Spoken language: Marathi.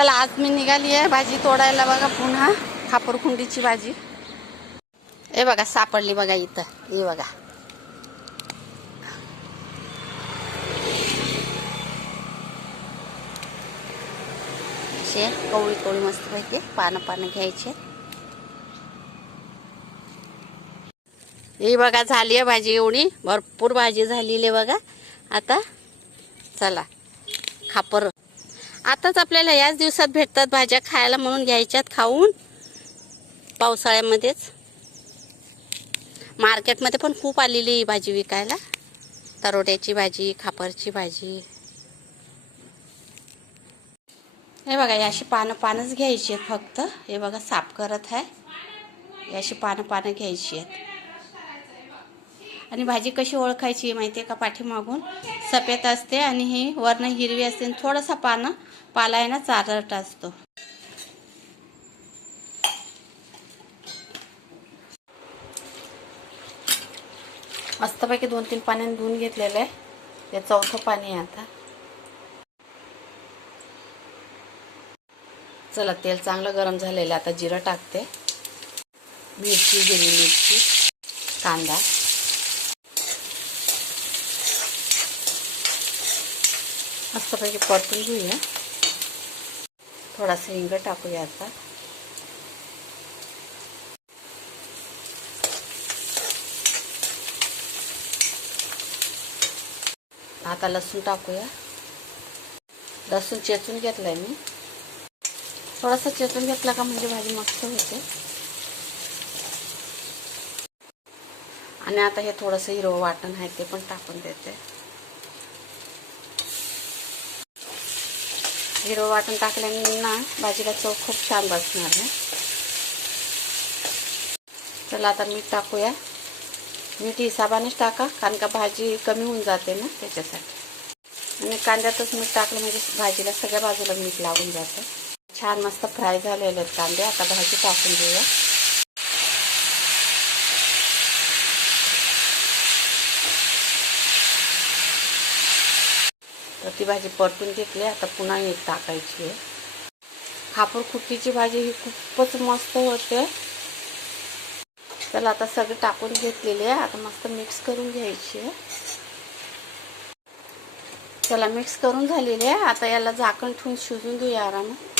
चला आज मी निघाली आहे भाजी तोडायला बघा पुन्हा खापरखुंडीची भाजी. हे बघा सापडली बघा इथं. हे बघा. असे कवळी कवळी मस्तपैकी पानं पानं घ्यायचे. ही बघा झाली आहे भाजी एवढी. भरपूर भाजी झालेली आहे बघा. आता चला खापर आताच आपल्याला याच दिवसात भेटतात भाज्या खायला म्हणून घ्यायच्यात खाऊन. पावसाळ्यामध्येच. मार्केटमध्ये पण खूप आलेली ही भाजी विकायला. तरोट्याची भाजी खापरची भाजी. हे बघा ही अशी पानं पानंच घ्यायची आहेत फक्त. हे बघा साफ करत आहे. याशी अशी पानं पानं घ्यायची आहेत. आणि भाजी कशी ओळखायची माहिती आहे का पाठीमागून? सफेद असते आणि ही वर्ण हिरवी असते आणि थोडासा पानं पाला आहे ना चारट असतो. मस्तपैकी दोन तीन पाण्याने धुवून घेतलेलं आहे. ते चौथं पाणी आहे आता. चला तेल चांगलं गरम झालेलं आहे. आता जिरं टाकते. मिरची हिरवी मिरची कांदा. मस्तपैकी परतून घेऊया थोडासा हिंग टाकूया आता आता लसूण टाकूया लसूण चेचून घेतलाय मी। थोडासा चेचून घेतला का म्हणजे भाजी मस्त होते आणि आता हे थोडंसं हिरवं वाटण आहे ते पण टाकून देते। हिरवं वाटण टाकल्याने ना भाजीला चव खूप छान बसणार आहे. चला आता मीठ टाकूया. मीठ हिसाबानेच टाका कारण का भाजी कमी होऊन जाते ना त्याच्यासाठी. आणि कांद्यातच मीठ टाकलं म्हणजे भाजीला सगळ्या बाजूला मीठ लागून जातं. छान मस्त फ्राय झालेले आहेत कांदे आता भाजी टाकून देऊया. तर ती भाजी परतून घेतली आता पुन्हा एक टाकायची आहे. खापूर खुट्टीची भाजी ही खूपच मस्त होते. चला आता सगळं टाकून घेतलेली आहे. आता मस्त मिक्स करून घ्यायची आहे. चला मिक्स करून झालेली आहे. आता याला झाकण ठेवून शिजून देऊया आरामात.